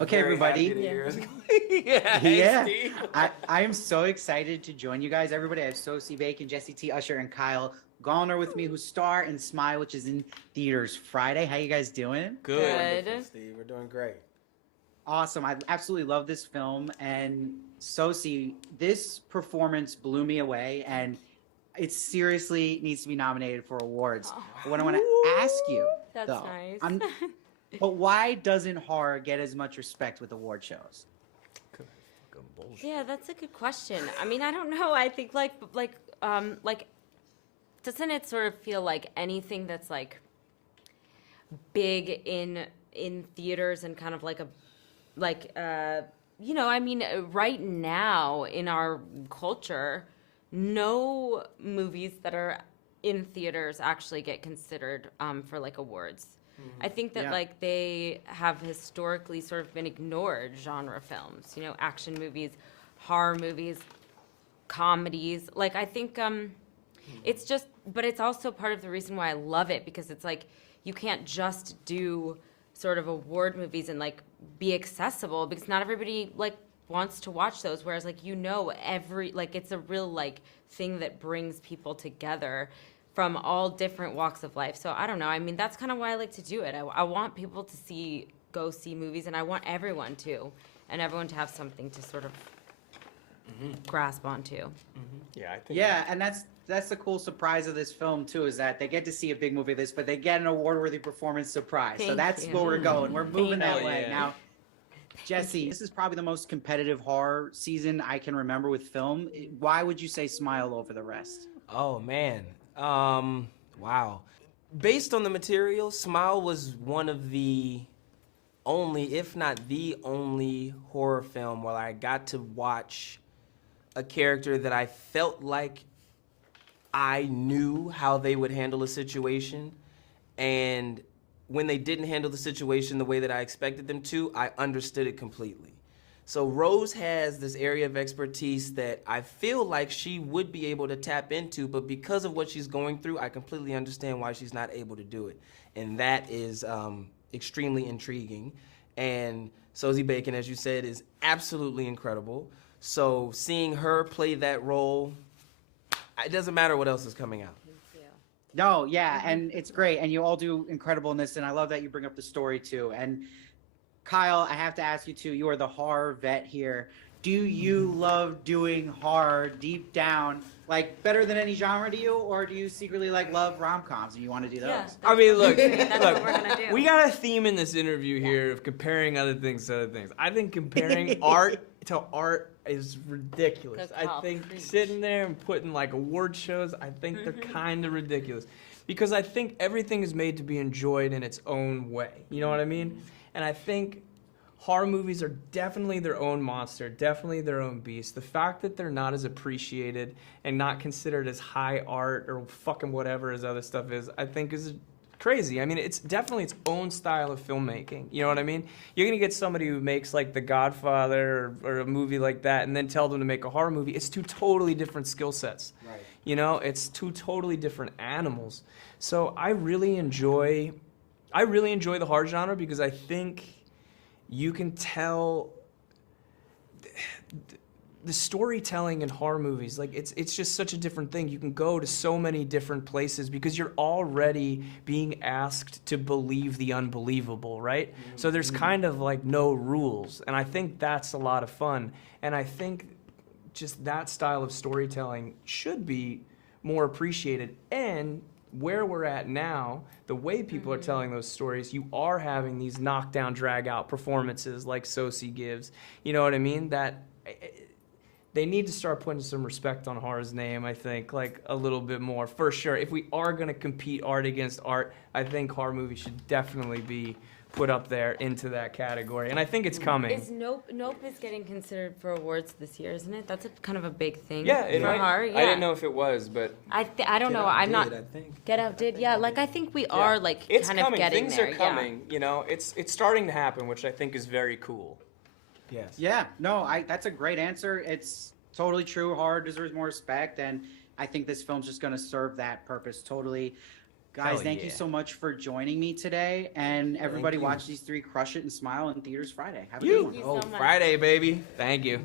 Okay, everybody. Yeah. Yeah. I am so excited to join you guys. Everybody, I have Sosie, Jessie T, Usher, and Kyle Gallner with me, who star in Smile, which is in theaters Friday. How you guys doing? Good. Wonderful, Steve. We're doing great. Awesome. I absolutely love this film. And Sosie, this performance blew me away, and it seriously needs to be nominated for awards. But what I want to ask you, That's though, nice. but why doesn't horror get as much respect with award shows? Yeah, that's a good question. I mean, I don't know. I think like doesn't it sort of feel like anything that's like big in theaters and kind of like I mean, right now in our culture, no movies that are in theaters actually get considered for like awards. I think that like they have historically sort of been ignored, genre films, action movies, horror movies, comedies. Like I think it's just, but it's also part of the reason why I love it, because it's like you can't just do sort of award movies and like be accessible, because not everybody like wants to watch those, whereas like it's a real like thing that brings people together from all different walks of life. So I don't know. I mean, that's kind of why I like to do it. I want people to go see movies, and I want everyone to have something to sort of grasp onto. Yeah, I think. Yeah, and that's the cool surprise of this film too, is that they get to see a big movie like this, but they get an award-worthy performance surprise. So that's where we're going. We're moving that way now. Jessie, this is probably the most competitive horror season I can remember with film. Why would you say Smile over the rest? Oh man. Wow. Based on the material, Smile was one of the only, if not the only, horror film where I got to watch a character that I felt like I knew how they would handle a situation, and when they didn't handle the situation the way that I expected them to, I understood it completely. So Rose has this area of expertise that I feel like she would be able to tap into, but because of what she's going through, I completely understand why she's not able to do it. And that is extremely intriguing. And Sosie Bacon, as you said, is absolutely incredible. So seeing her play that role, it doesn't matter what else is coming out. No, yeah, and it's great, and you all do incredible in this, and I love that you bring up the story too. And Kyle, I have to ask you too, you are the horror vet here. Do you love doing horror deep down, like better than any genre to you, or do you secretly like love rom-coms and you want to do those? Yeah, I mean, look, that's what we're gonna do. we got a theme in this interview here of comparing other things to other things. I think comparing art to art is ridiculous. I think sitting there and putting like award shows, I think they're kind of ridiculous, because I think everything is made to be enjoyed in its own way. You know what I mean? And I think horror movies are definitely their own monster, definitely their own beast. The fact that they're not as appreciated and not considered as high art or fucking whatever as other stuff is, I think is crazy. I mean, it's definitely its own style of filmmaking. You know what I mean? You're gonna get somebody who makes like The Godfather or a movie like that and then tell them to make a horror movie. It's two totally different skill sets. Right. You know, it's two totally different animals. So I really enjoy the horror genre, because I think you can tell the storytelling in horror movies, like it's just such a different thing. You can go to so many different places because you're already being asked to believe the unbelievable, right? So there's kind of like no rules, and I think that's a lot of fun. And I think just that style of storytelling should be more appreciated. And where we're at now, the way people are telling those stories, you are having these knockdown, drag-out performances like Sosie gives. You know what I mean? That they need to start putting some respect on horror's name, I think, like a little bit more, for sure. If we are going to compete art against art, I think horror movies should definitely be put up there into that category, and I think it's coming. Nope is getting considered for awards this year, isn't it? That's kind of a big thing. Yeah, it for might. horror. Yeah. I didn't know if it was, but I don't know. I'm not. I think. Get Out did. Yeah, like I think we are like it's kind coming. of getting Things there. are coming. You know, it's starting to happen, which I think is very cool. Yes. Yeah, no, that's a great answer. It's totally true. Horror deserves more respect, and I think this film's just going to serve that purpose totally. Guys, Hell thank you yeah. so much for joining me today. And everybody you. watch these three crush it and smile in theaters Friday. Have a good one. Thank you Oh, so much. Friday, baby. Thank you.